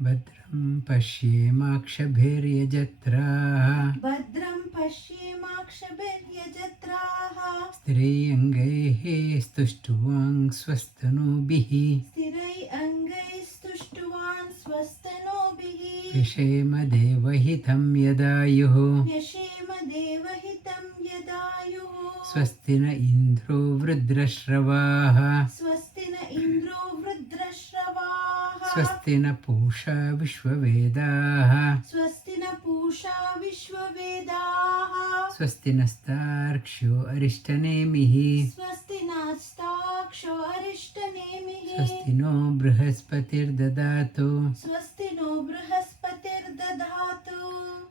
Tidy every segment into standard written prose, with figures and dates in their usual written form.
Bhadram pashyemakshabhiryajatra Bhadram pashyemakshabhiryajatra Striyangaihi stuštuvang svastanubhihi Stirai angai stuštuvan svastanobihi Vyashema devahitam yadayuhu Vyashema devahitam yadayuhu Swastina indro vrudrashravaha Swastina indro vrudrashravaha Swastina pusha vishvavedaha Swastina pusha vishvavedaha Swastinastarksho arishtanemihi Swastina staksho arishtanemihi Swastino brihaspatirdadato Swastino brihaspatirdadhatu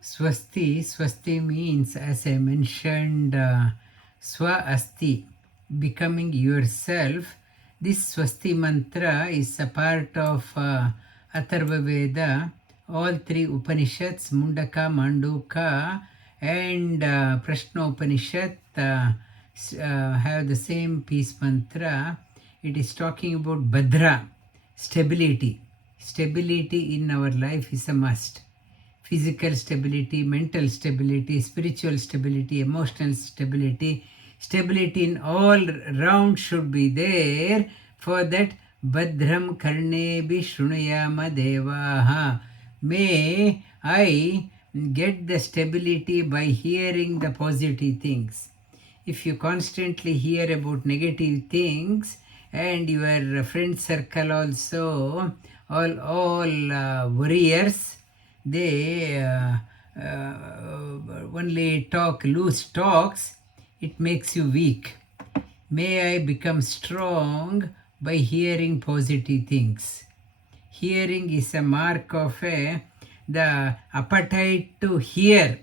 Swasti means, as I mentioned, Swa Asti, becoming yourself. This Swasti mantra is a part of Atharva Veda. All three Upanishads, Mundaka, Manduka and Prashna Upanishad have the same peace mantra. It is talking about Bhadra, stability. Stability in our life is a must. Physical stability, mental stability, spiritual stability, emotional stability. Stability in all round should be there. For that, Bhadram Karnebhi Shrunayama Devaha. May I get the stability by hearing the positive things. If you constantly hear about negative things and your friend circle also, all warriors, they only talk loose talks, it makes you weak. May I become strong by hearing positive things. Hearing is a mark of the appetite to hear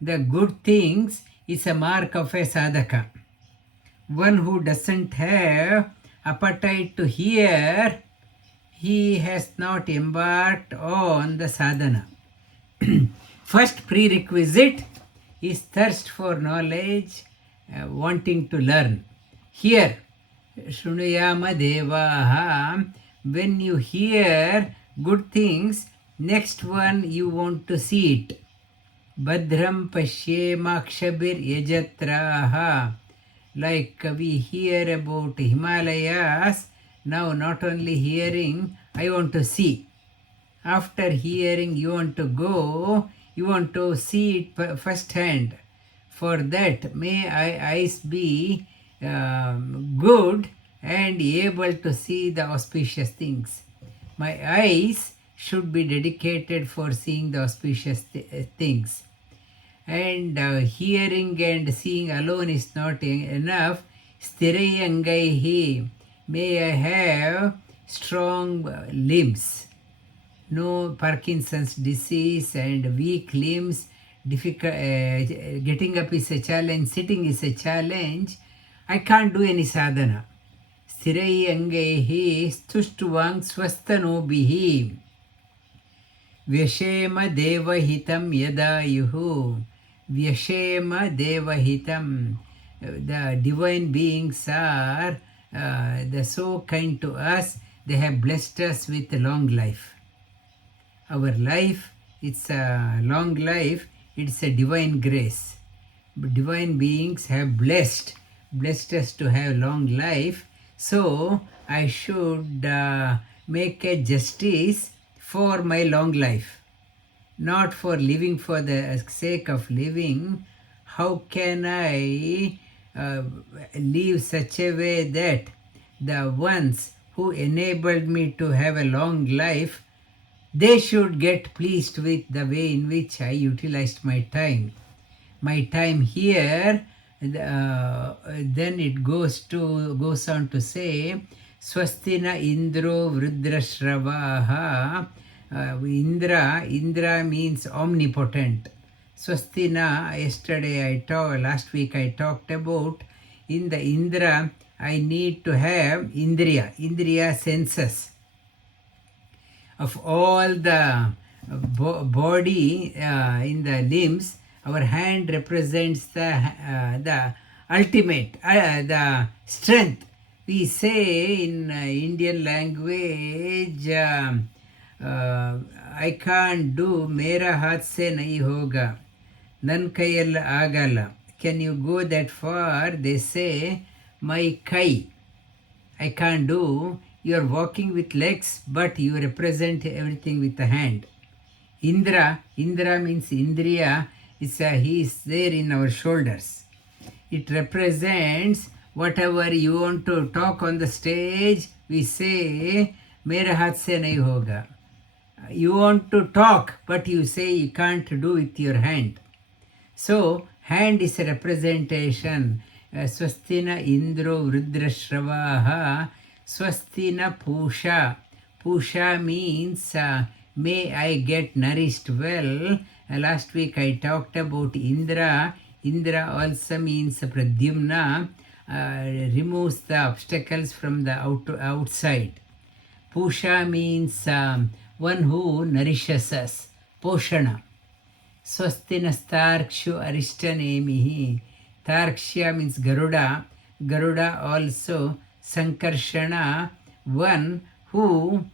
the good things is a mark of a sadhaka. One who doesn't have appetite to hear, he has not embarked on the sadhana. First prerequisite is thirst for knowledge, wanting to learn. Here, Shrunayama Devaha, when you hear good things, next one you want to see it. Bhadram Pashyemakshabir Yajatraha. Like we hear about Himalayas, now not only hearing, I want to see. After hearing, you want to go, you want to see it first hand. For that, may our eyes be good and able to see the auspicious things. My eyes should be dedicated for seeing the auspicious things. And hearing and seeing alone is not enough. Sthirayangaihi. May I have strong limbs. No Parkinson's disease and weak limbs. Getting up is a challenge, sitting is a challenge. I can't do any sadhana. Sthirayangaihi stuštuvang svastanobihi. Vyashema devahitam yadayuhu. Vyashema devahitam. The divine beings are they're so kind to us. They have blessed us with a long life. Our life, it's a long life. It's a divine grace. Divine beings have blessed us to have long life. So I should make a justice for my long life, not for living for the sake of living. How can I live such a way that the ones who enabled me to have a long life, they should get pleased with the way in which I utilized my time. My time here, then it goes on to say, Swastina Indro Vrudrashravaha. Indra means omnipotent. Swastina, last week I talked about, in the Indra, I need to have Indriya senses. Of all the body in the limbs, our hand represents the ultimate, the strength. We say in Indian language, I can't do, mera haath se nahi hoga. Nan kayalla agala. Can you go that far? They say, my kai. I can't do. You are walking with legs, but you represent everything with the hand. Indra means Indriya. He is there in our shoulders. It represents whatever you want to talk on the stage. We say, Mera haath se nahi hoga. You want to talk, but you say you can't do with your hand. So, hand is a representation. Swastina Indro Vrudrashravaha. Swastina Pusha. Pusha means may I get nourished well. Last week I talked about Indra. Indra also means Pradyumna, removes the obstacles from the outside. Pusha means one who nourishes us. Poshana. Swastinastarkshu arishtanemihi. Tarkshya means Garuda. Garuda also Sankarshana, one who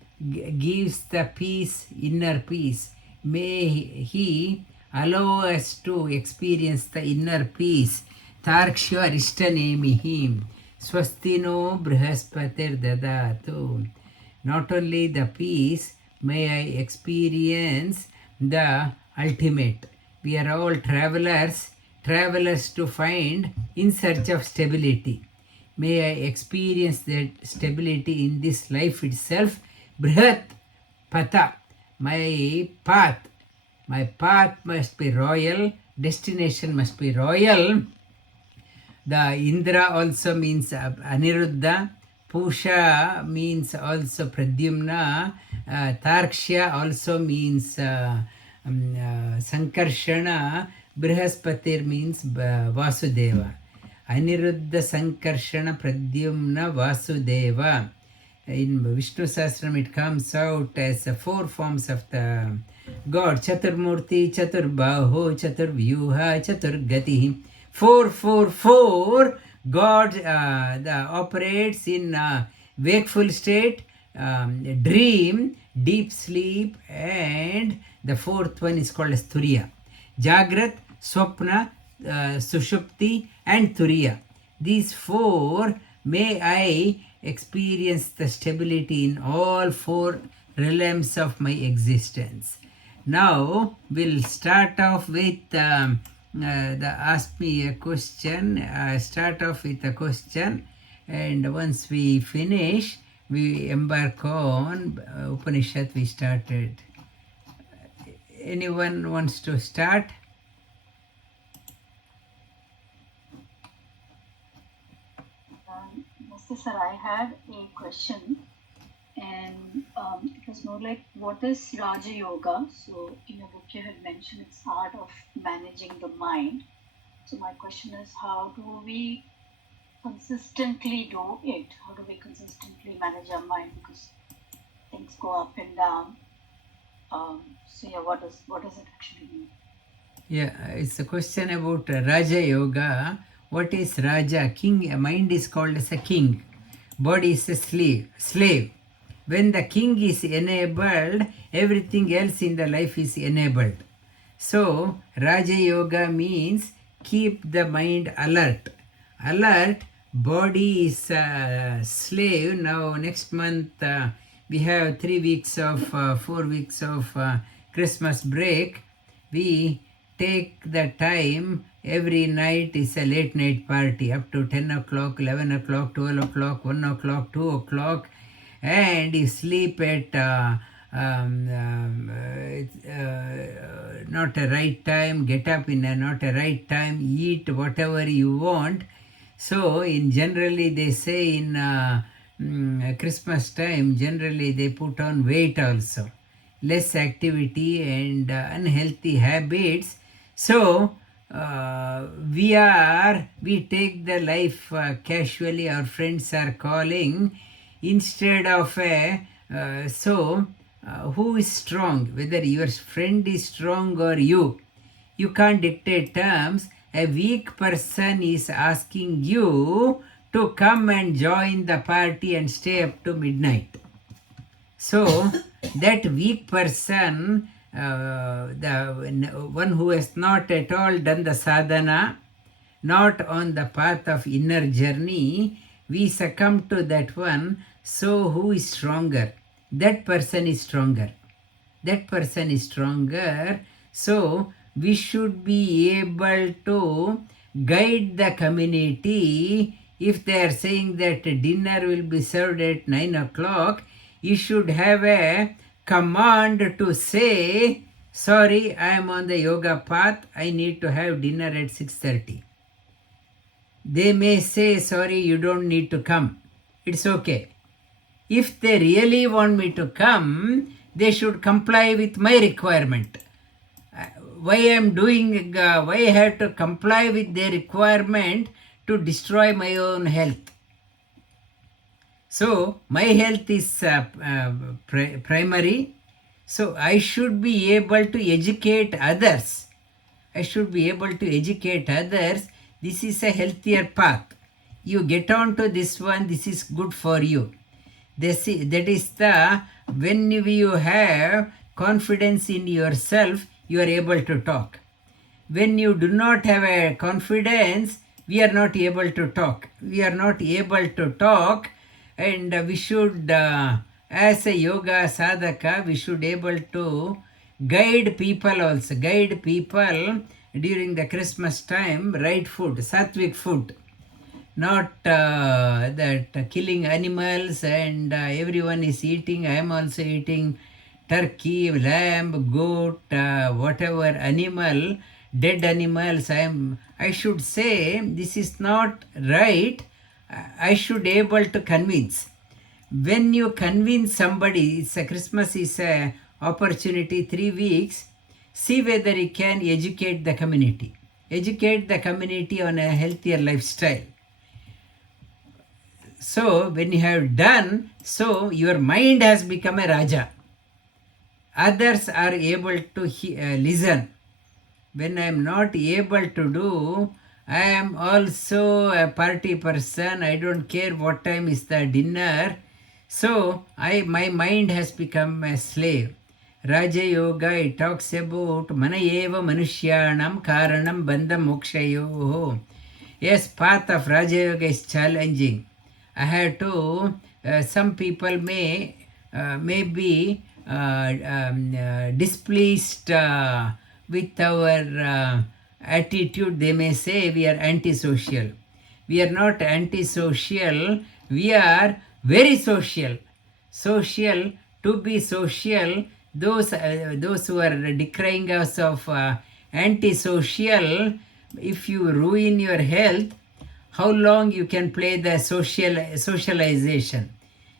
gives the peace, inner peace. May he allow us to experience the inner peace. Tarkshu arishtanemihi. Swastino brihaspatirdadatu. Dadatu. Not only the peace, may I experience the ultimate. We are all travelers to find in search of stability. May I experience that stability in this life itself. Brihat Pata, my path must be royal, destination must be royal. The Indra also means Aniruddha. Pusha means also Pradyumna. Tarkshya also means Sankarshana. Brihaspatir means Vasudeva. Aniruddha Sankarshana Pradyumna Vasudeva. In Vishnu Sahasranam it comes out as four forms of the God. Chaturmurti, Chaturbaho, Chaturvyuha, Chaturgati. 444. God operates in wakeful state, dream, deep sleep, and the fourth one is called as Turiya. Jagrat, Swapna, Sushupti, and Turiya. These four, may I experience the stability in all four realms of my existence. Now we'll start off with ask me a question. Start off with a question, and once we finish, we embark on Upanishad we started. Anyone wants to start? Mr. Sir, I had a question, and it was more like, what is Raja Yoga? So in your book you had mentioned it's art of managing the mind. So my question is, how do we consistently do it? How do we consistently manage our mind? Because things go up and down. So yeah, what does it actually mean? Yeah, it's a question about Raja Yoga. What is Raja? King. Mind is called as a king. Body is a slave. When the king is enabled, everything else in the life is enabled. So Raja Yoga means keep the mind alert. Body is a slave. Now next month we have 4 weeks of Christmas break. We take the time. Every night is a late night party up to 10 o'clock, 11 o'clock, 12 o'clock, 1 o'clock, 2 o'clock, and you sleep at not a right time, get up in a not a right time, eat whatever you want. So in generally they say in Christmas time, generally they put on weight also, less activity and unhealthy habits. So we take the life casually. Our friends are calling instead of who is strong, whether your friend is strong or you can't dictate terms. A weak person is asking you to come and join the party and stay up to midnight. So that weak person, the one who has not at all done the sadhana, not on the path of inner journey, we succumb to that one. So who is stronger? That person is stronger. That person is stronger. So we should be able to guide the community. If they are saying that dinner will be served at 9 o'clock, you should have a command to say, sorry, I am on the yoga path, I need to have dinner at 6:30. They may say, sorry, you don't need to come. It's okay. If they really want me to come, they should comply with my requirement. Why I have to comply with their requirement to destroy my own health? So my health is primary. So I should be able to educate others. I should be able to educate others. This is a healthier path. You get on to this one, this is good for you. That is the, when you have confidence in yourself, you are able to talk. When you do not have a confidence, we are not able to talk. We are not able to talk, and we should, as a yoga sadhaka, we should able to guide people also. Guide people during the Christmas time, right food, sattvic food. Not that killing animals and everyone is eating. I am also eating turkey, lamb, goat, whatever animal, dead animals. I should say this is not right. I should able to convince. When you convince somebody, it's a Christmas is a opportunity, 3 weeks. See whether you can educate the community. Educate the community on a healthier lifestyle. So when you have done, so your mind has become a Raja. Others are able to listen. When I am not able to do, I am also a party person. I don't care what time is the dinner. So my mind has become a slave. Raja Yoga, it talks about Mana eva manushyanam karanam bandha mokshayoho. Yes, path of Raja Yoga is challenging. I have to, some people may be displeased with our attitude. They may say we are antisocial. We are not antisocial. We are very social. Social, to be social, those who are decrying us of antisocial, if you ruin your health, how long you can play the socialization?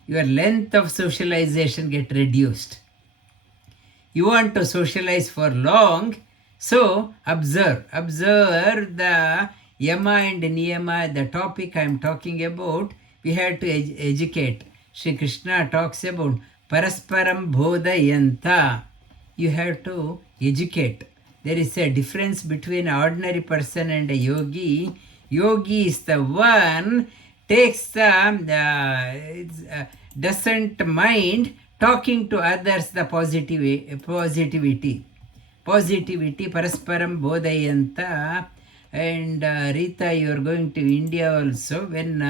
Your length of socialization get reduced. You want to socialize for long, so observe the yama and niyama, the topic I am talking about. We have to educate. Sri Krishna talks about parasparam bodhayanta. You have to educate. There is a difference between an ordinary person and a yogi. Yogi is the one takes the doesn't mind talking to others the positivity, parasparam bodhayanta. And Rita, you are going to India also. When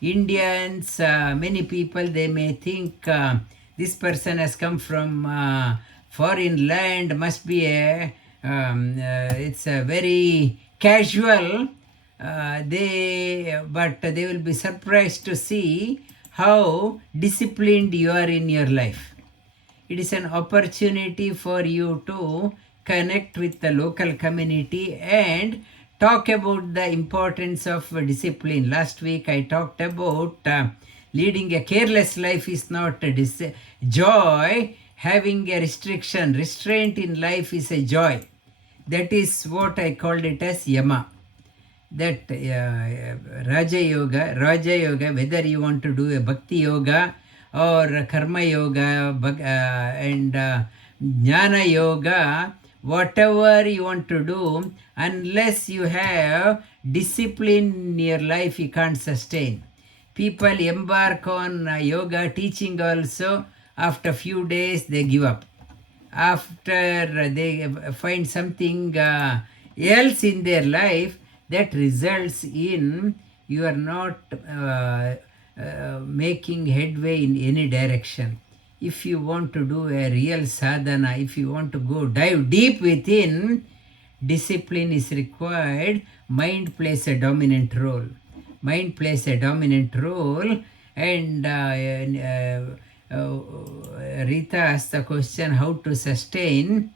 Indians, many people, they may think this person has come from foreign land, must be a it's a very casual. But they will be surprised to see how disciplined you are in your life. It is an opportunity for you to connect with the local community and talk about the importance of discipline. Last week I talked about leading a careless life is not a joy. Having a restraint in life is a joy. That is what I called it as yama. That Raja Yoga, whether you want to do a Bhakti Yoga or Karma Yoga and Jnana Yoga, whatever you want to do, unless you have discipline in your life, you can't sustain. People embark on yoga teaching also After few days, they give up. After they find something else in their life, that results in you are not making headway in any direction. If you want to do a real sadhana, if you want to go dive deep within, discipline is required. Mind plays a dominant role. Mind plays a dominant role. And Rita asked the question how to sustain.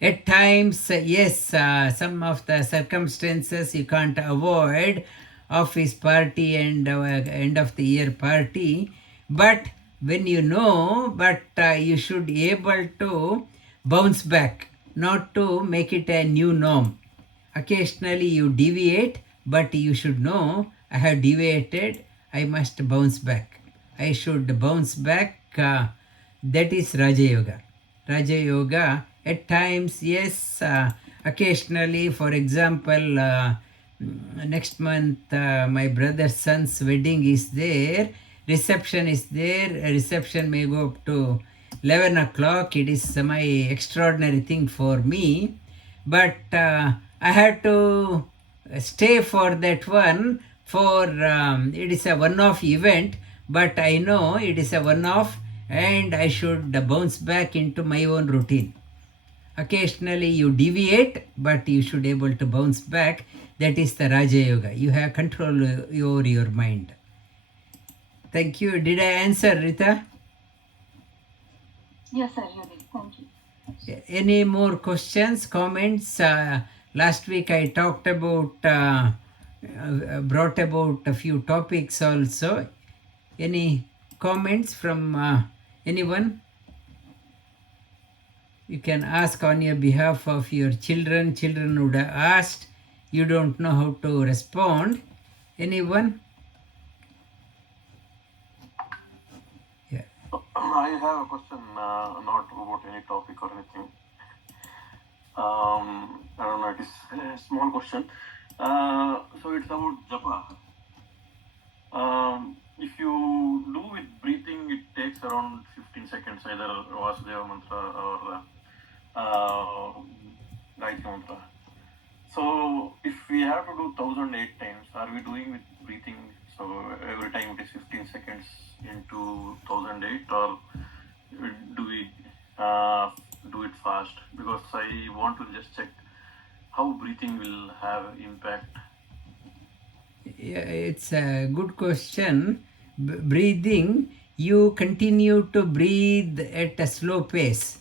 At times, yes, some of the circumstances you can't avoid, office party and end of the year party. But when you know, but you should be able to bounce back, not to make it a new norm. Occasionally you deviate, but you should know, I have deviated, I must bounce back. I should bounce back. That is Raja Yoga. Raja Yoga, at times, yes, occasionally, for example, next month, my brother's son's wedding is there, reception is there, a reception may go up to 11 o'clock. It is my extraordinary thing for me, but I had to stay for that one. For it is a one-off event, but I know it is a one-off, and I should bounce back into my own routine. Occasionally you deviate, but you should able to bounce back. That is the Raja Yoga. You have control over your mind. Thank you. Did I answer, Rita? Yes, sir, you did. Thank you. Any more questions, comments? Last week I talked about, brought about a few topics also. Any comments from anyone? You can ask on your behalf of your children. Children would have asked. You don't know how to respond. Anyone? Yeah. I have a question, not about any topic or anything. I don't know, it is a small question. So it's about japa. If you do with breathing, it takes around 15 seconds, either Vasudeva mantra or Gayatri mantra. So if we have to do 1008 times, are we doing with breathing? So every time it is 15 seconds into 1008, or do we do it fast? Because I want to just check how breathing will have impact. Yeah, it's a good question. Breathing, you continue to breathe at a slow pace.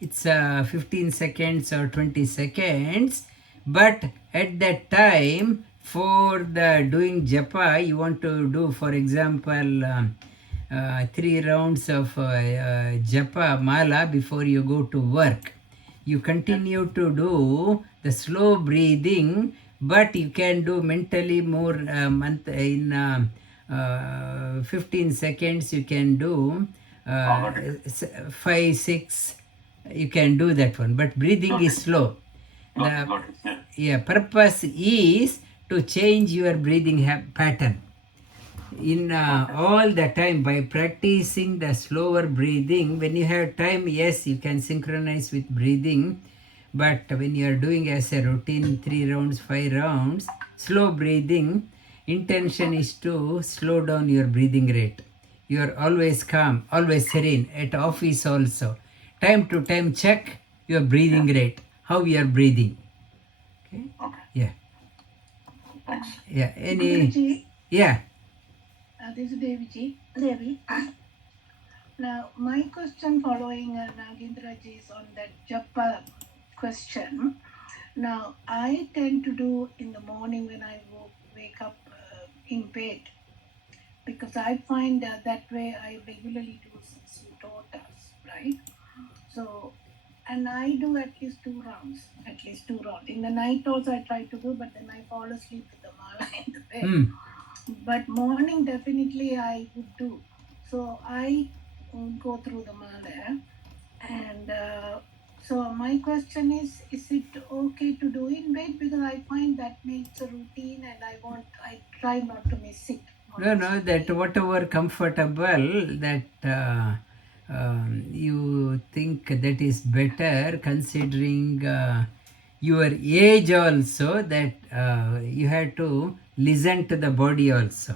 It's 15 seconds or 20 seconds, but at that time, for the doing japa, you want to do, for example, 3 rounds of japa mala before you go to work. You continue to do the slow breathing, but you can do mentally more in 15 seconds. You can do 5, 6. You can do that one, but breathing is slow. The purpose is to change your breathing pattern. In all the time, by practicing the slower breathing, when you have time, yes, you can synchronize with breathing, but when you are doing as a routine 3 rounds, 5 rounds, slow breathing, intention is to slow down your breathing rate. You are always calm, always serene, at office also. Time to time check your breathing rate, how you are breathing. Okay? Yeah. Thanks. Yeah. Any? Guruji, Yeah. this is Devi. Now, my question following Rajendra ji's on that japa question. Now, I tend to do in the morning when I wake up in bed, because I find that way I regularly do, since you taught us, right? So, and I do at least 2 rounds. In the night also I try to do, but then I fall asleep with the mala in the bed. But morning definitely I would do. So I go through the mala, and so my question is it okay to do in bed? Because I find that makes a routine, and I try not to miss it. No, that whatever comfortable, that you think that is better considering your age also, that you have to listen to the body also.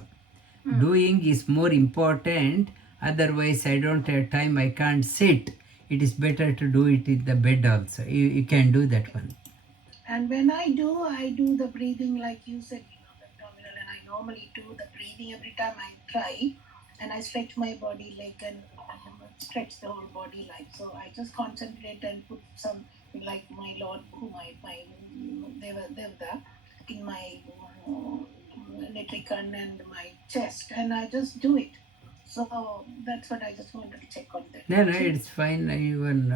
Doing is more important, otherwise I don't have time, I can't sit. It is better to do it in the bed also. You can do that one. And when I do the breathing like you said, the abdominal, and I normally do the breathing every time I try, and I stretch my body like and stretch the whole body like. So I just concentrate and put some like my Lord, who my Devda in my netrican and my chest, and I just do it. So that's what I just wanted to check on that. No, it's fine. Even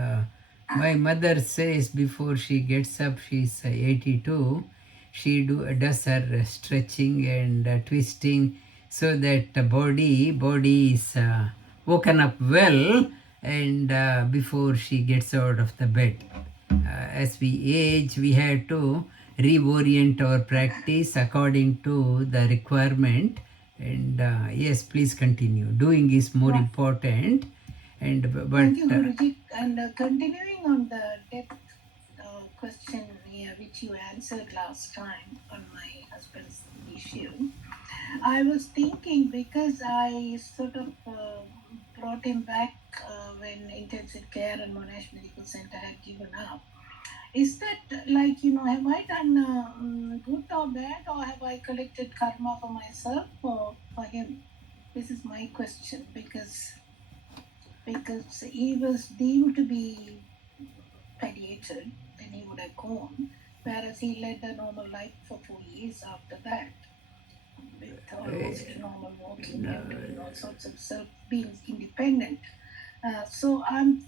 my mother says before she gets up, she's 82. She does her stretching and twisting, so that the body is woken up well, and before she gets out of the bed. As we age, we have to reorient our practice according to the requirement. And yes, please continue. Doing is more important. And but Thank you, Guruji. And continuing on the depth question which you answered last time on my husband's issue, I was thinking, because I sort of brought him back when intensive care and Monash Medical Center had given up. Is that like, have I done good or bad, or have I collected karma for myself or for him? This is my question, because he was deemed to be pediatric, then he would have gone, whereas he led a normal life for 4 years after that, with almost normal walking and doing all sorts of self, being independent. So I'm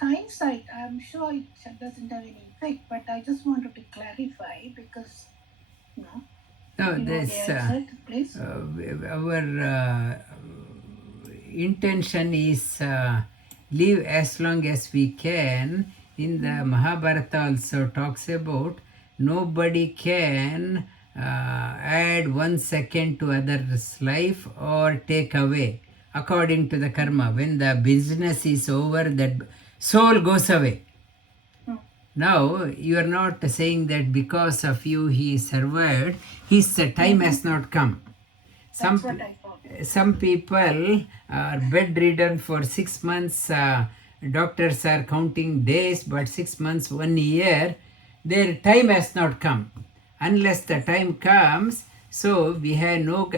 hindsight, I'm sure it doesn't have any effect, but I just wanted to clarify, because no, this please. Our intention is live as long as we can. In the Mahabharata also talks about nobody can add 1 second to others' life or take away according to the karma. When the business is over, that soul goes away. Now, you are not saying that because of you he survived, his time has not come. Some people are bedridden for 6 months. Doctors are counting days, but 6 months, 1 year, their time has not come. Unless the time comes, so we have no,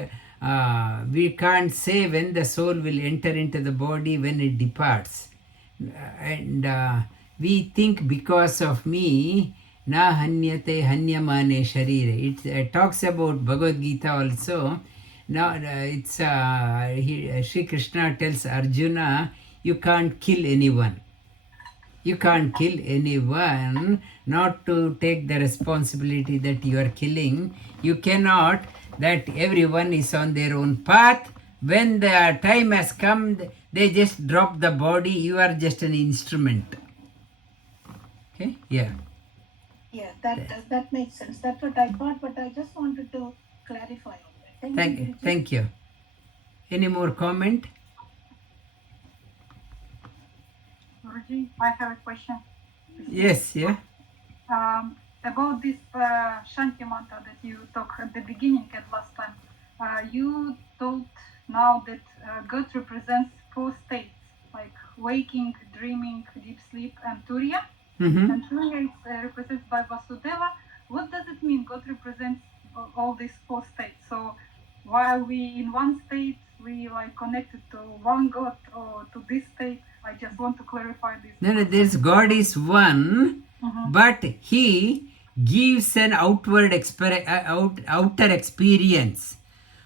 we can't say when the soul will enter into the body, when it departs. And we think because of me, na hanyate hanyamane sharire. It talks about Bhagavad Gita also. Now it's Sri Krishna tells Arjuna, you can't kill anyone. You can't kill anyone, not to take the responsibility that you are killing. You cannot, that everyone is on their own path. When the time has come, they just drop the body. You are just an instrument. Okay? Yeah. Yeah, that makes sense. That's what I thought, but I just wanted to clarify on that. Thank you. Any more comment? Guruji, I have a question. Yes, yeah. About this Shanti mantra that you talked at the beginning and last time. You told now that God represents 4 states, like waking, dreaming, deep sleep, and Turiya. Mm-hmm. And Turiya is represented by Vasudeva. What does it mean? God represents all these 4 states. So while we in one state, we like connected to one God or to this state. I just want to clarify this. No, this God is one, but he gives an outer experience.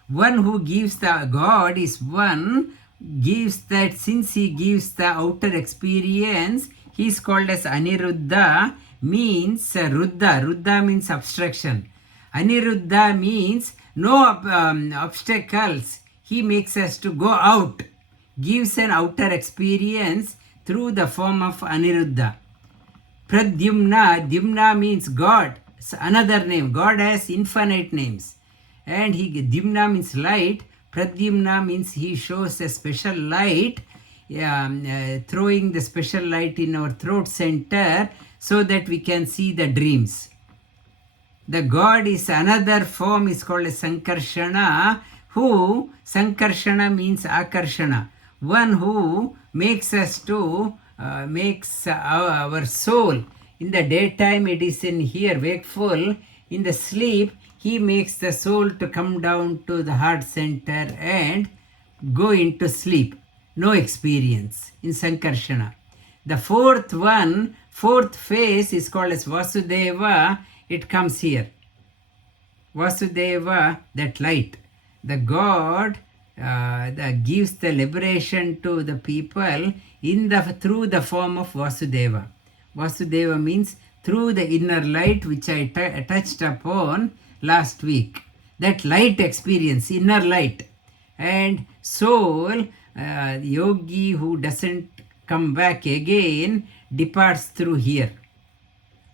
One who gives the God is one, gives that, since he gives the outer experience, he is called as Aniruddha, means Ruddha. Ruddha means obstruction. Aniruddha means no obstacles. He makes us to go out, gives an outer experience through the form of Aniruddha. Pradyumna, Dyumna means God, it's another name. God has infinite names. And Dyumna means light. Pradyumna means he shows a special light throwing the special light in our throat center so that we can see the dreams. The God is another form, is called as Sankarshana, who, Sankarshana means Akarshana, one who makes us to, makes our soul. In the daytime it is in here, wakeful. In the sleep, he makes the soul to come down to the heart center and go into sleep. No experience in Sankarshana. The fourth phase is called as Vasudeva. It comes here. Vasudeva, that light. The God that gives the liberation to the people through the form of Vasudeva. Vasudeva means through the inner light, which I touched upon last week. That light experience, inner light. And soul, yogi who doesn't come back again, departs through here.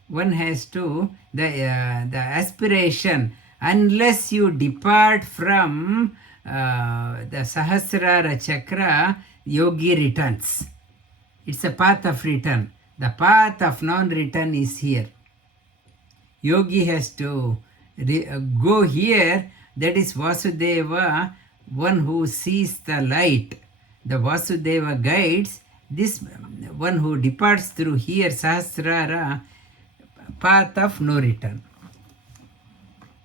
One has to, the aspiration, unless you depart from the Sahasrara Chakra, yogi returns. It's a path of return. The path of non-return is here. Yogi has to go here. That is Vasudeva, one who sees the light. The Vasudeva guides this one who departs through here, Sahasrara, path of no return.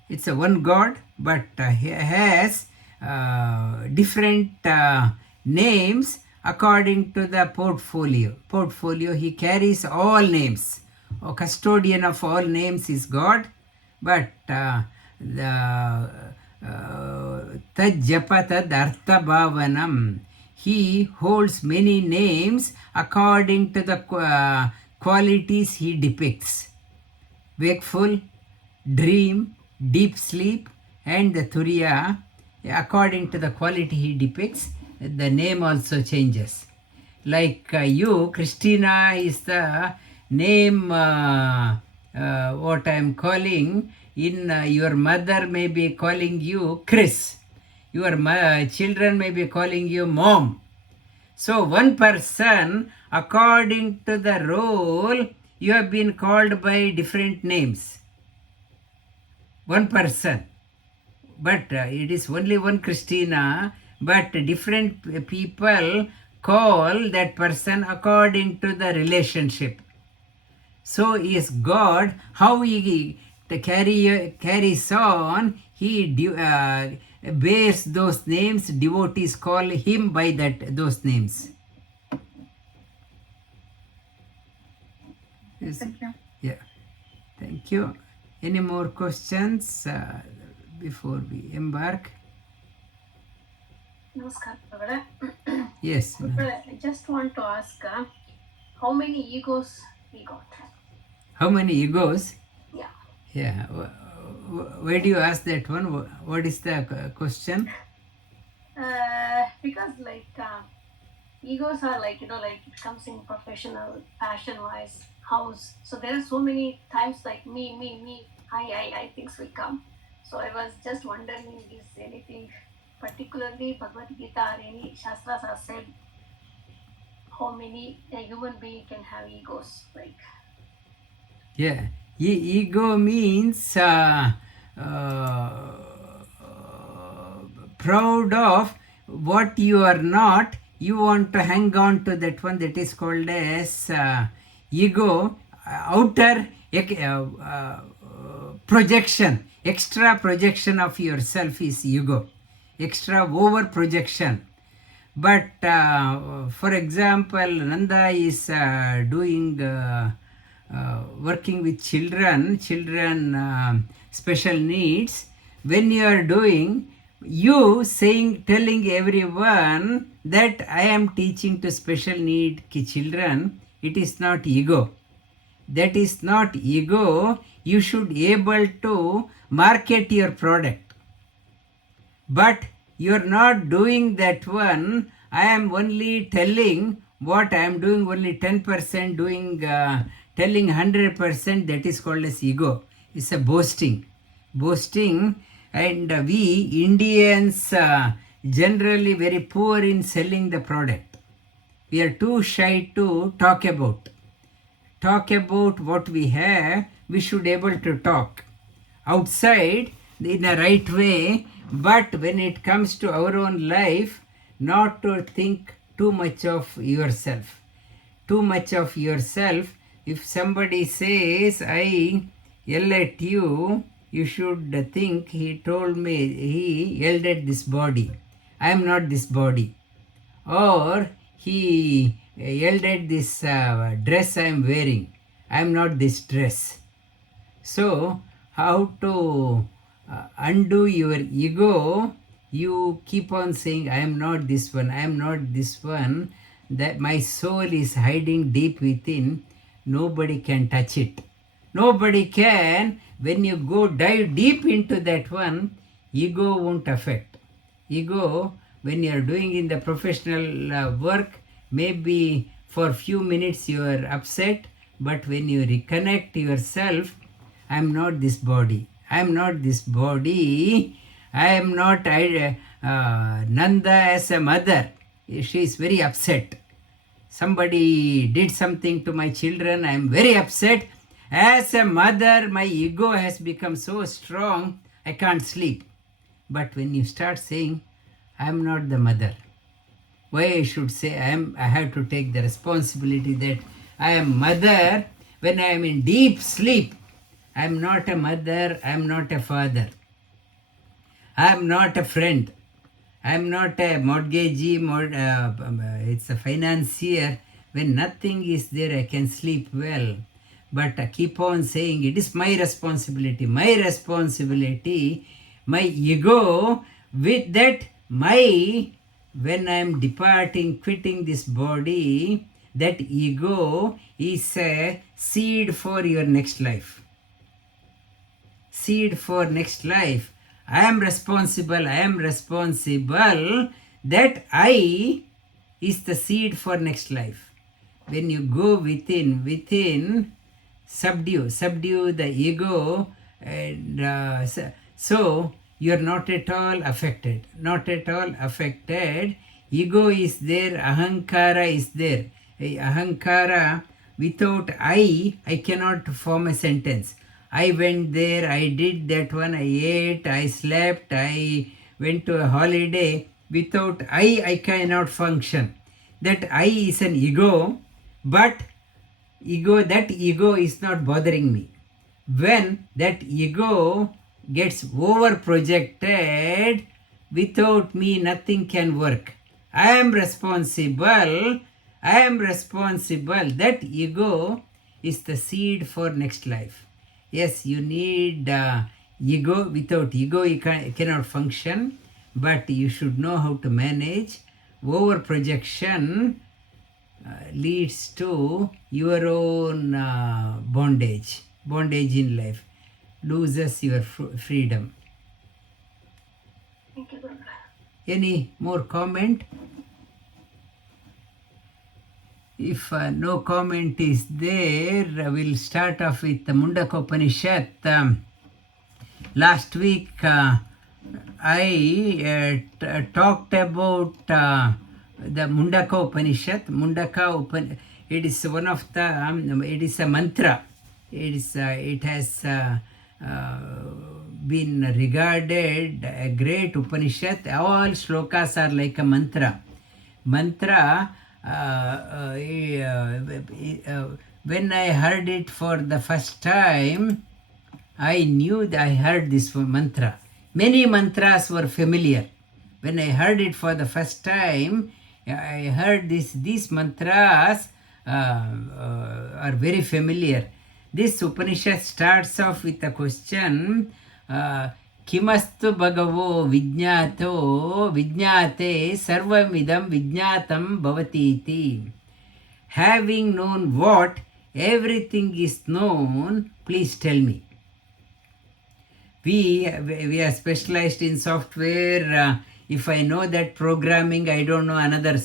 It's a one God, but he has different names according to the portfolio. He carries all names. A custodian of all names is God, but the tad japa tad artha bhavanam, he holds many names according to the qualities he depicts. Wakeful, dream, deep sleep, and the Turiya, according to the quality he depicts, the name also changes. Like you, Christina is the name what I am calling. In your mother may be calling you Chris. Your children may be calling you Mom. So one person, according to the role, you have been called by different names. One person. But it is only one Christina, but different people call that person according to the relationship. So is God, how he carries on, he bears those names, devotees call him by those names. Thank you. Yeah, thank you. Any more questions before we embark? Namaskar, Prabhupada. Yes. Prabhupada, I just want to ask how many egos we got? How many egos? Yeah. Yeah. Why do you ask that one? What is the question? Because egos are like it comes in professional, passion-wise, house. So there are so many times like me, I things will come. So I was just wondering, is anything particularly Bhagavad Gita or any Shastras are said how many a human being can have egos? Like, Yeah. Ego means proud of what you are not. You want to hang on to that one, that is called as ego. Outer projection, extra projection of yourself is ego. Extra over projection. But for example, Nanda is doing working with children special needs. When you are doing, you telling everyone that I am teaching to special need children, it is not ego. That is not ego. You should able to market your product. But you are not doing that one. I am only telling what I am doing, only 10% doing, telling 100%, that is called as ego. It's a boasting. And we Indians generally very poor in selling the product. We are too shy to talk about. Talk about what we have, we should able to talk outside in the right way, but when it comes to our own life, not to think too much of yourself. Too much of yourself. If somebody says, I yell at you, you should think, he told me, he yelled at this body. I am not this body. Or he yelled at this dress I am wearing. I am not this dress. So, how to undo your ego? You keep on saying, I am not this one, I am not this one. That my soul is hiding deep within. Nobody can touch it. Nobody can. When you go dive deep into that one, ego won't affect. Ego, when you are doing in the professional work, maybe for few minutes you are upset, but when you reconnect yourself, I am not this body. I am not this body. I am not Nanda as a mother. She is very upset. Somebody did something to my children. I am very upset. As a mother, my ego has become so strong, I can't sleep. But when you start saying, I am not the mother, why I should say I have to take the responsibility that I am mother when I am in deep sleep. I am not a mother, I am not a father. I am not a friend. I am not a mortgagee, it's a financier. When nothing is there, I can sleep well. But I keep on saying, it is my responsibility, my responsibility, my ego. With that, when I am departing, quitting this body, that ego is a seed for your next life. Seed for next life. I am responsible. That I is the seed for next life. When you go within, subdue the ego, and so you are not at all affected. Ego is there, ahankara is there. Ahankara, without I cannot form a sentence. I went there, I did that one, I ate, I slept, I went to a holiday. Without I cannot function. That I is an ego, but that ego is not bothering me. When that ego gets over projected, without me nothing can work. I am responsible. That ego is the seed for next life. Yes, you need ego. Without ego you cannot function, but you should know how to manage. Over projection leads to your own bondage in life, loses your freedom. Thank you, Guru. Any more comment? If no comment is there, we'll start off with the Mundakopanishad. Last week I talked about the Mundakopanishad. It is one of the, it is a mantra. It has been regarded a great Upanishad. All shlokas are like a mantra. When I heard it for the first time, I knew that I heard this mantra. Many mantras were familiar. When I heard it for the first time, I heard these mantras are very familiar. This Upanishad starts off with a question, Kimastu bhagavo vijñate sarvamidam vijñatam bhavatiti. Having known what, everything is known, please tell me. We are specialized in software. If I know that programming, I don't know another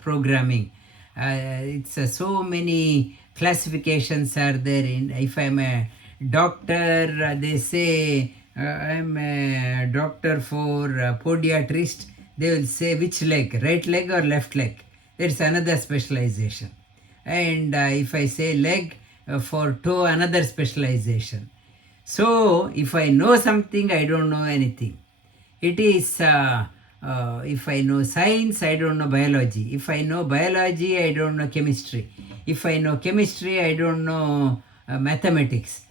programming. It's so many classifications are there. If I'm a doctor, they say I'm a doctor for podiatrist. They will say which leg, right leg or left leg. It's another specialization. And if I say leg, for toe, another specialization. So if I know something, I don't know anything. It is, if I know science, I don't know biology. If I know biology, I don't know chemistry. If I know chemistry, I don't know mathematics.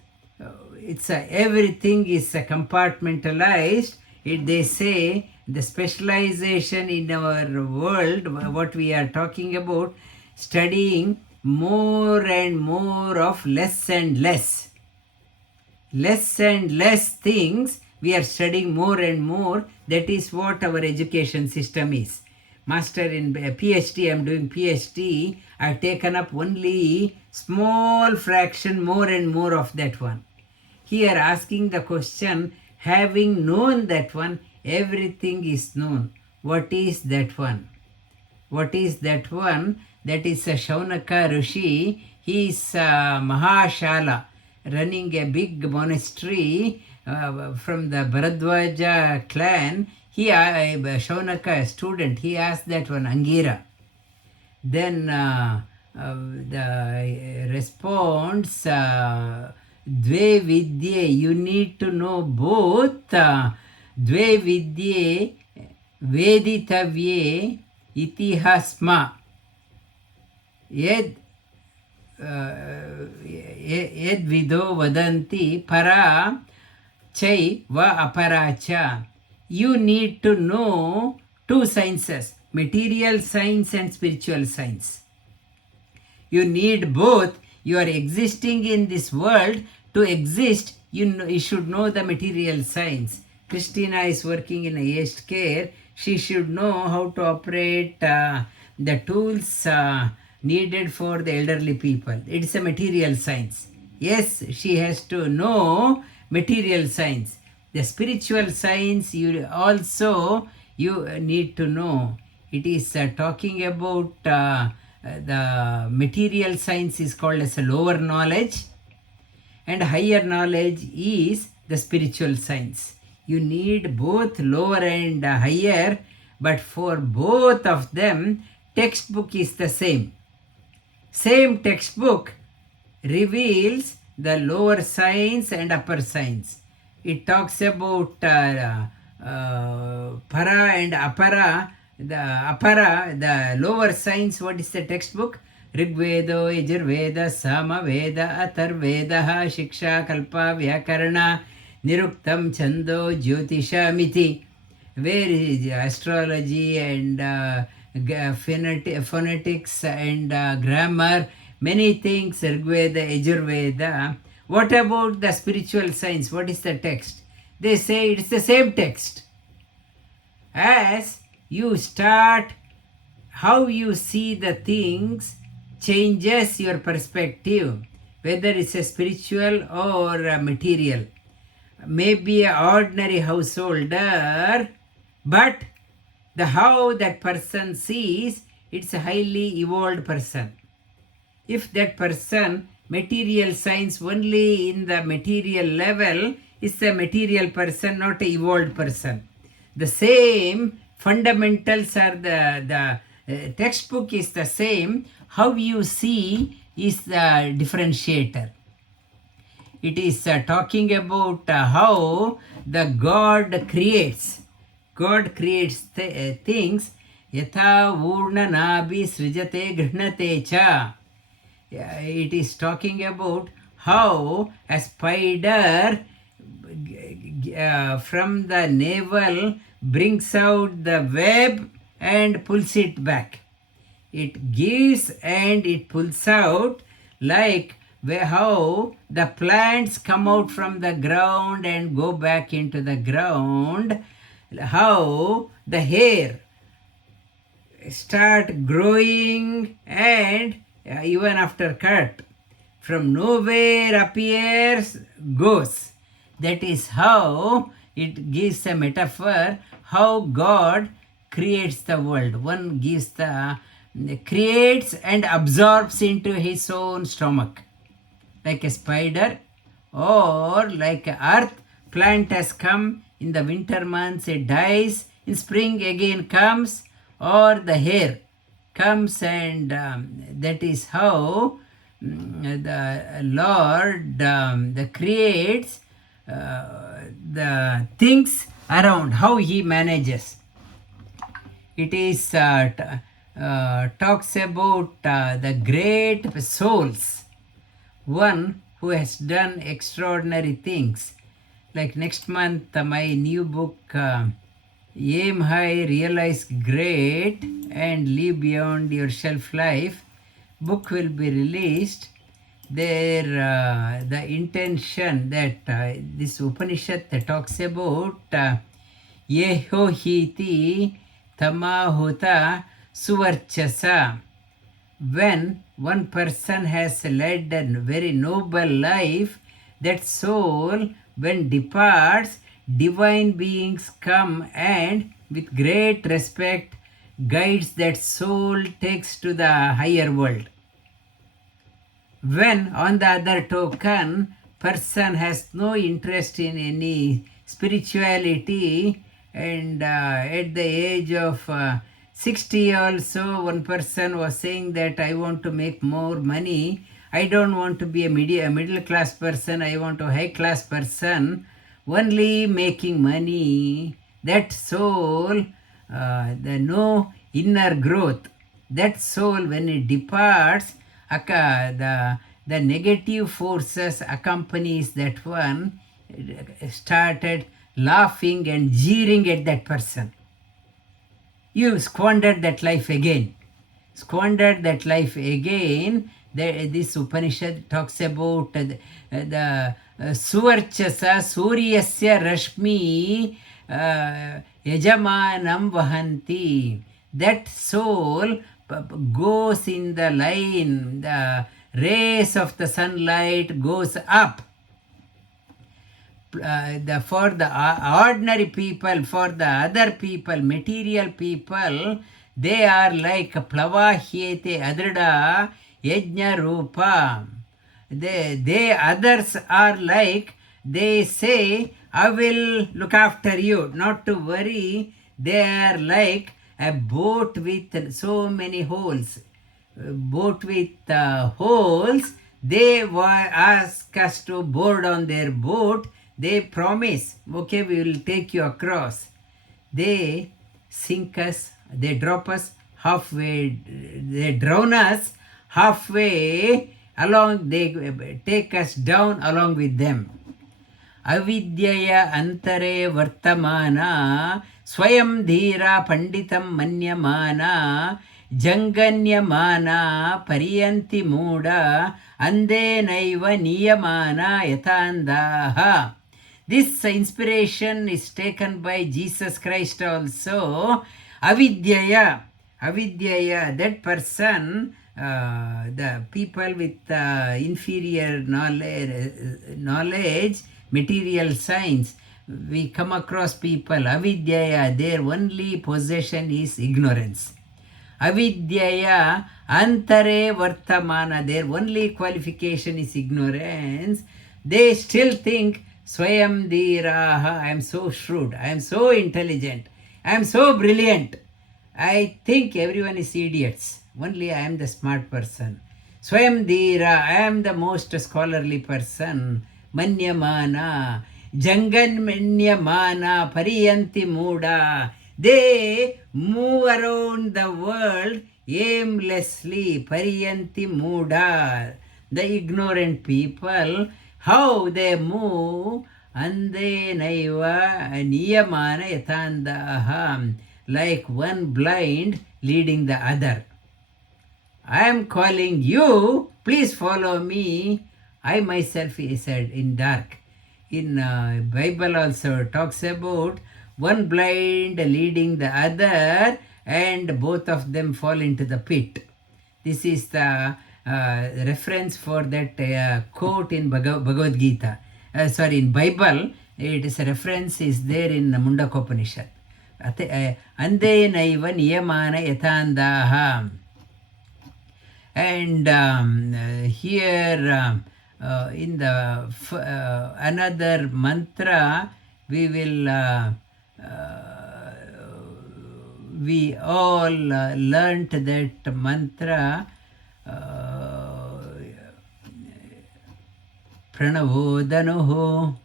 It's everything is compartmentalized. They say the specialization in our world, what we are talking about, studying more and more of less and less and less things. We are studying more and more. That is what our education system is. Master in PhD, I am doing PhD. I have taken up only small fraction more and more of that one. Here asking the question, having known that one, everything is known. What is that one? What is that one? That is a Shaunaka Rishi. He is a Mahashala, running a big monastery from the Bharadwaja clan. He, Shaunaka, a student, he asked that one, Angira. Then the response, Dve Vidye, you need to know both. Dve Vidye, Veditavye, Itihasma. Yed vido vadanti para chai va aparacha. You need to know two sciences, material science and spiritual science. You need both. You are existing in this world. To exist, you should know the material science. Christina is working in aged care. She should know how to operate the tools needed for the elderly people. It is a material science. Yes, she has to know material science. The spiritual science you need to know. It is talking about the material science is called as a lower knowledge, and higher knowledge is the spiritual science. You need both lower and higher, but for both of them, textbook is the same. Same textbook reveals the lower science and upper science. It talks about para and apara. The apara, the lower science, what is the textbook? Rigvedo, Yajurveda, Samaveda, Atharveda, Shiksha, Kalpa, Vyakarana, Niruktam, Chando, Jyotisha, Miti. Where is astrology and phonetics and grammar, many things, Rigveda, Yajurveda. What about the spiritual science? What is the text? They say it's the same text. As you start, how you see the things changes your perspective, whether it's a spiritual or a material. Maybe an ordinary householder, but how that person sees, it's a highly evolved person. If that person, material science only in the material level, is a material person, not an evolved person. The same fundamentals are the textbook is the same. How you see is the differentiator. It is talking about how the God creates. God creates things. Yatha urna nabi srijate grihnate cha. It is talking about how a spider from the navel brings out the web and pulls it back. It gives and it pulls out, like how the plants come out from the ground and go back into the ground, how the hair start growing and even after cut, from nowhere appears, goes. That is how it gives a metaphor how God creates the world. One gives creates and absorbs into his own stomach, like a spider, or like a earth. Plant has come in the winter months, it dies, in spring again comes, or the hair comes and that is how the Lord creates the things around, how he manages. It is talks about the great souls, one who has done extraordinary things. Like next month, my new book, Aim High, Realize Great, and Live Beyond Your Shelf Life, book will be released. There, the intention that this Upanishad talks about Yeho Hiti Tamahuta Suvarchasa. When one person has led a very noble life, that soul, when departs, divine beings come and with great respect guides that soul, takes to the higher world. When on the other token, person has no interest in any spirituality, and at the age of 60 also, one person was saying that I want to make more money, I don't want to be a middle class person, I want a high class person, only making money. That soul, the no inner growth, that soul when it departs, the negative forces accompanies that one, started laughing and jeering at that person. You squandered that life again. Squandered that life again. This Upanishad talks about the Suvarchasa Suryasya Rashmi Yajamanam Vahanti. That soul goes in the line, the rays of the sunlight goes up. For the ordinary people, for the other people, material people, they are like plavahyete adrida yajna rupa. They others are like, they say, I will look after you, not to worry. They are like a boat with so many holes. Boat with holes, they ask us to board on their boat. They promise, okay, we will take you across. They sink us, they drop us halfway, they drown us halfway along, they take us down along with them. Avidyaya antare vartamana swayam dhira panditam manyamana janganyamana pariyanti mooda ande naiva niyamana yatandaha. This inspiration is taken by Jesus Christ also. Avidyaya, that person, the people with inferior knowledge, material science, we come across people, avidyaya, their only possession is ignorance. Avidyaya antare vartamana, their only qualification is ignorance. They still think swayam dhiraha, I am so shrewd, I am so intelligent, I am so brilliant. I think everyone is idiots, only I am the smart person. Swayam dhira, I am the most scholarly person. Manyamana, Janganmanyamana, Pariyanti Mooda. They move around the world aimlessly. Pariyanti Mooda. The ignorant people, how they move, Ande Naiva Niyamana Yatanda Aham, like one blind leading the other. I am calling you, please follow me. I myself is in dark. In Bible also talks about one blind leading the other and both of them fall into the pit. This is the reference for that quote in Bhagavad Gita. In Bible, it is a reference is there in Mundakopanishad. Ande naiva niyamana yatandaha. And here in the another mantra, we will we all learnt that mantra. Pranavodanuhu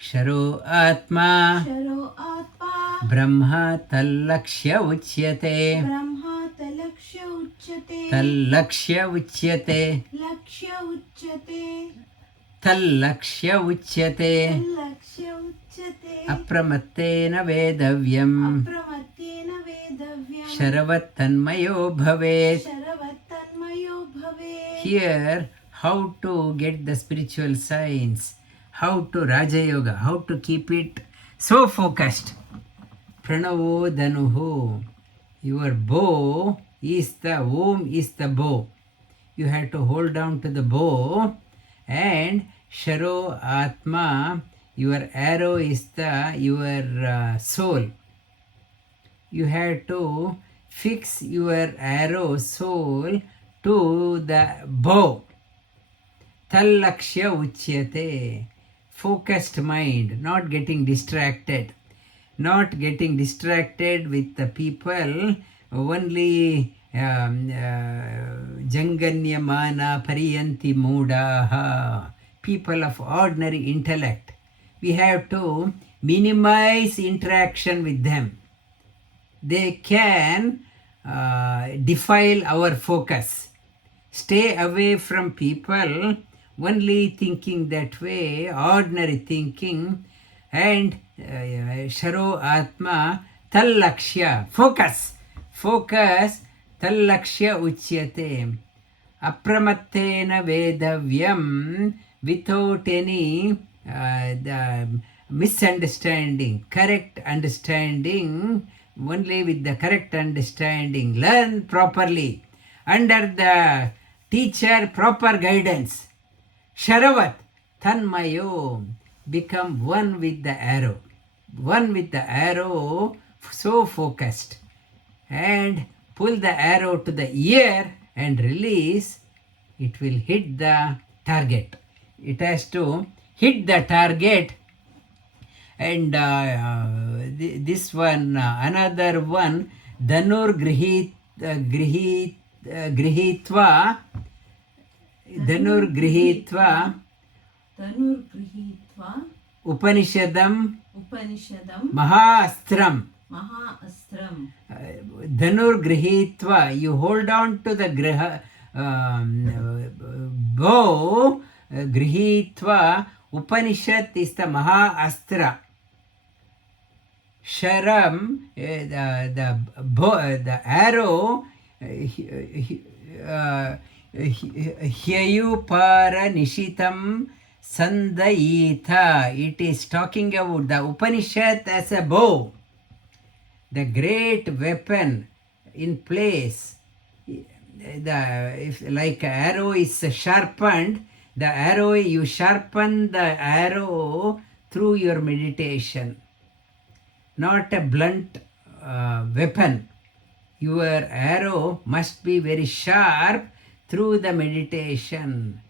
Sharo Atma Brahma Tallakshya Uchyate Tallakshya Uchyate Tallakshya Uchyate Apramattena Vedavyam Sharavat Tanmayo Bhavet. Here, how to get the spiritual science, how to Raja Yoga, how to keep it so focused. Pranavo Danuhu. Your bow is the Om is the bow. You have to hold down to the bow, and Sharo Atma, your arrow is your soul. You have to fix your arrow soul to the bow. Tallakshya Uchyate. Focused mind, not getting distracted. Not getting distracted with the people, only Janganyamana Pariyanti Mudaha. People of ordinary intellect. We have to minimize interaction with them. They can defile our focus. Stay away from people only thinking that way, ordinary thinking, and Sharo Atma Tallakshya, focus, Tallakshya Uchyate. Apramattena Vedavyam, without any the misunderstanding, correct understanding, only with the correct understanding. Learn properly, under the teacher, proper guidance. Sharavat, Tanmayo, become one with the arrow. One with the arrow, so focused. And pull the arrow to the ear and release, it will hit the target. It has to hit the target. And this one, another one, Dhanur Grihitva Upanishadam Mahaastram. Dhanur Grihitva, you hold on to the bow. Grihitva, Upanishad is the Mahaastra. Sharam, the arrow, Hyayupara Nishitam Sandayita. It is talking about the Upanishad as a bow, the great weapon in place. If like arrow is sharpened, the arrow, you sharpen the arrow through your meditation, not a blunt weapon. Your arrow must be very sharp through the meditation.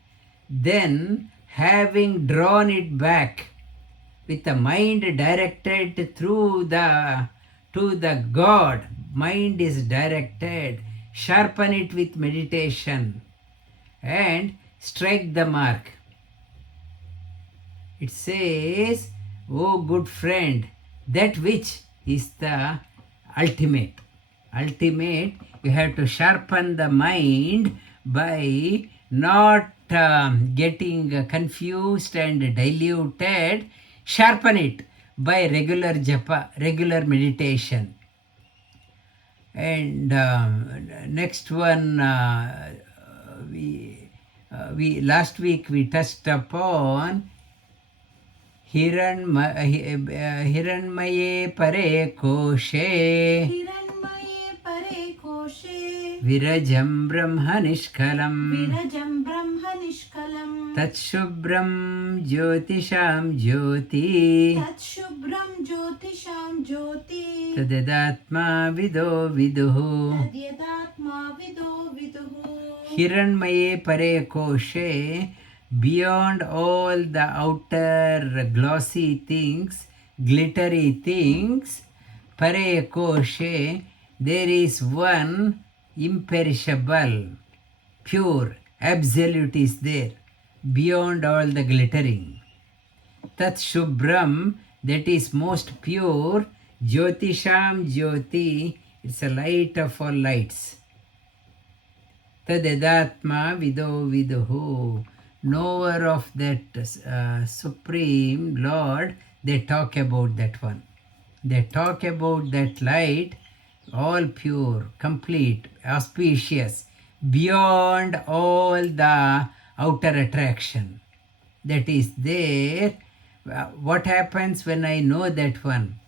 Then, having drawn it back with the mind directed through to the God, mind is directed, sharpen it with meditation and strike the mark. It says, "O good friend, that which is the ultimate. Ultimate, you have to sharpen the mind by not getting confused and diluted. Sharpen it by regular japa, regular meditation." And next one, we last week we touched upon Hiranmaye Pare Koshe Virajam Brahma Nishkalam Tatshubram Jyotisham Jyoti Tadatma Vido Viduhu Hiranmaye Pare Koshe. Beyond all the outer glossy things, glittery things, Pare koshe, there is one imperishable, pure, absolute is there, beyond all the glittering. Tat Shubram, that is most pure, Jyotisham Jyoti, it's a light of all lights. Tadedatma Vido Viduhu, knower of that Supreme Lord, they talk about that one. They talk about that light, all pure, complete, auspicious, beyond all the outer attraction that is there. What happens when I know that one?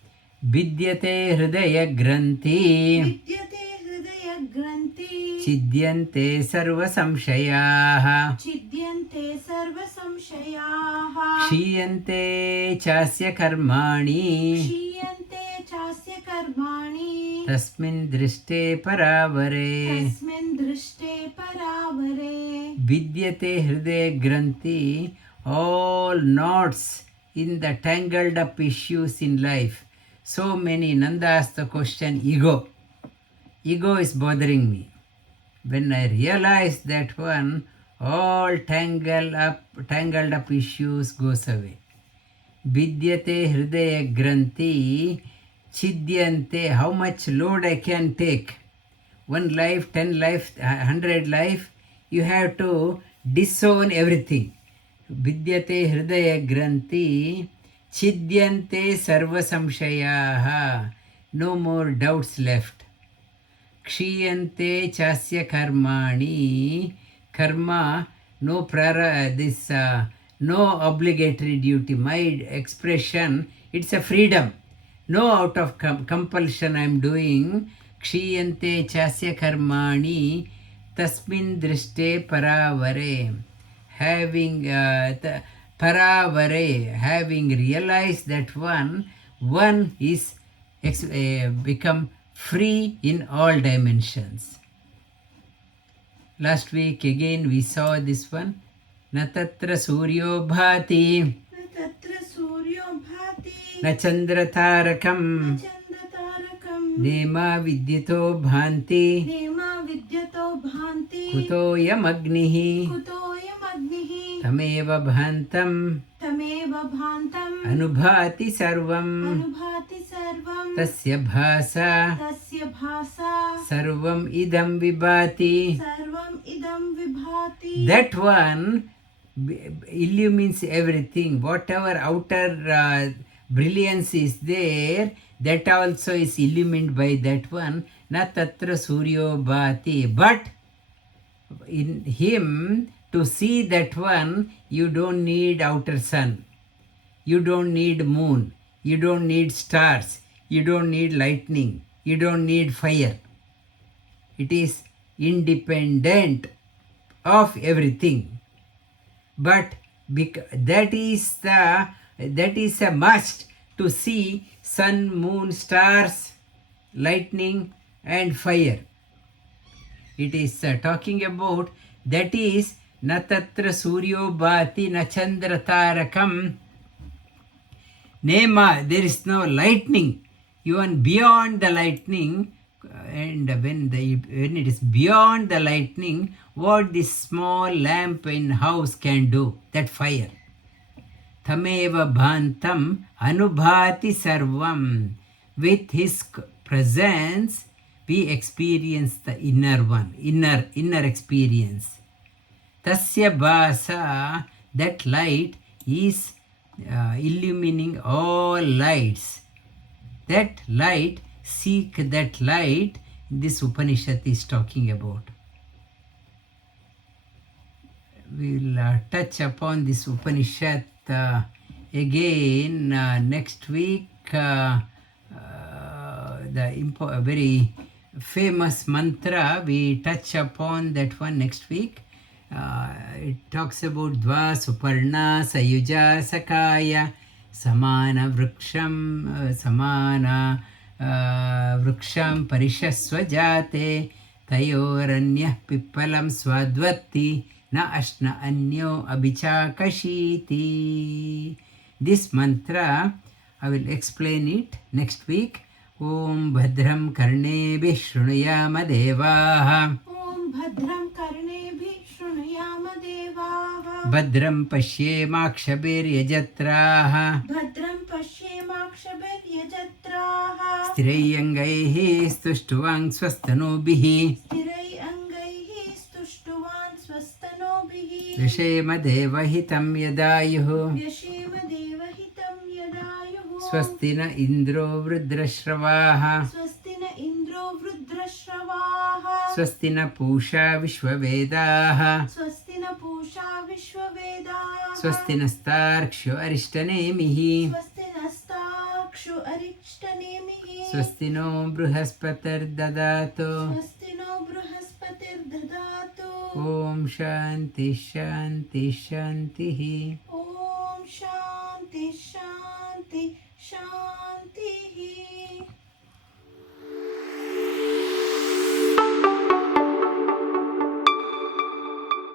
Vidyate hridaya granthi, विद्यते हृदयग्रन्थि chidyante sarva samshayaha, छिद्यन्ते सर्वसंशयाः क्षीयन्ते chasya karmani, क्षीयन्ते चास्य कर्माणि tasmin drishte paravare. तस्मिन् दृष्टे परावरे Vidyate hridaya granthi, all knots in the tangled up issues in life. So many. Nanda asked the question, ego. Ego is bothering me. When I realize that one, all tangled up issues goes away. Vidyate hridaya granthi, chidyante, how much load I can take. 1 life, 10 life, 100 life, you have to disown everything. Vidyate hridaya granthi, chidyante sarva samshayaha, no more doubts left. Kshiyante chasya karmani, karma, no no obligatory duty. My expression, it's a freedom. No out of compulsion I am doing. Kshiyante chasya karmani, tasmin drishte paravare. Having paravare, having realized that one is become free in all dimensions. Last week again we saw this one. Na tatra suryo bhati, न तत्र सूर्यो भाति na chandra tarakam, चन्द्रतारकम् nema vidyito bhanti, नेमा विद्यतो भान्ति kutoyam agnihi, कुतोऽयमग्निः tameva bhantam, तमेव भान्तम् anubhati sarvam, अनुभाति सर्वम् tasya bhasa, तस्य भासा sarvam idam vibhati. सर्वम् इदं विभाति That one illumines everything. Whatever outer brilliance is there, that also is illumined by that one. Na tatra suryo bhati. But in him, to see that one, you don't need outer sun. You don't need moon. You don't need stars. You don't need lightning. You don't need fire. It is independent of everything. But that is a must to see sun, moon, stars, lightning and fire. It is talking about that is na tatra suryo bhati na chandra tarakam nema, there is no lightning, even beyond the lightning. And when it is beyond the lightning, what this small lamp in house can do, that fire. Tameva bhantam anubhati sarvam. With his presence, we experience the inner one, inner experience. Tasya bhasa, that light is illumining all lights. That light, seek that light, this Upanishad is talking about. We will touch upon this Upanishad again next week. The very famous mantra, we touch upon that one next week. It talks about Dva Suparna Sayuja Sakaya Samana Vruksham Samana Vruksham Parishasva Jate Tayoranyah Pippalam Swadvatti Na Ashna Anyo Abhichakashiti. This mantra, I will explain it next week. ಓಂ ಭದ್ರಂ ಕರ್ಣೇಭಿಃ ಶೃಣುಯಾಮ ದೇವಾಃ. ॐ भद्रं कर्णेभिः शृणुयाम देवाः ಭದ್ರಂ ಪಶ್ಯೇಮಾಕ್ಷಭಿರ್ಯಜತ್ರಾಃ. भद्रं पश्येमाक्षभिर्यजत्राः ಸ್ಥಿರೈರಂಗೈಃ ಸ್ತುಷ್ಟುವಾಂ ಸ್ವಸ್ತನೂಭಿಃ. स्थिरै अङ्गैः स्तुष्टुवान् स्वस्तनोभिः ವಿಷೇಮ ದೇವಹಿತಂ ಯದಾಯುಃ. व्यशेम देवहितं यदायुः ಸ್ವಸ್ತಿ ನ ಇಂದ್ರೋ ವೃದ್ರಶ್ರವಾಃ. स्वस्ति न इन्द्रो वृद्रश्रवाः ಸ್ವಸ್ತಿ ನ ಪೂಷಾ ವಿಶ್ವವೇದಾಃ. स्वस्ति न पूषा विश्ववेदाः ಸ್ವಸ್ತಿ ನಸ್ತಾರ್ಕ್ಷ್ಯೋ ಅರಿಷ್ಟನೇಮಿಃ. स्वस्ति नस्ताक्षु अरिष्टनेमिः ಸ್ವಸ್ತಿ ನೋ ಬೃಹಸ್ಪತಿರ್ದದಾತು. स्वस्ति नो बृहस्पतिर्ददातु ಓಂ ಶಾಂತಿ ಶಾಂತಿ ಶಾಂತಿ. ॐ शान्ति शान्ति शान्तिः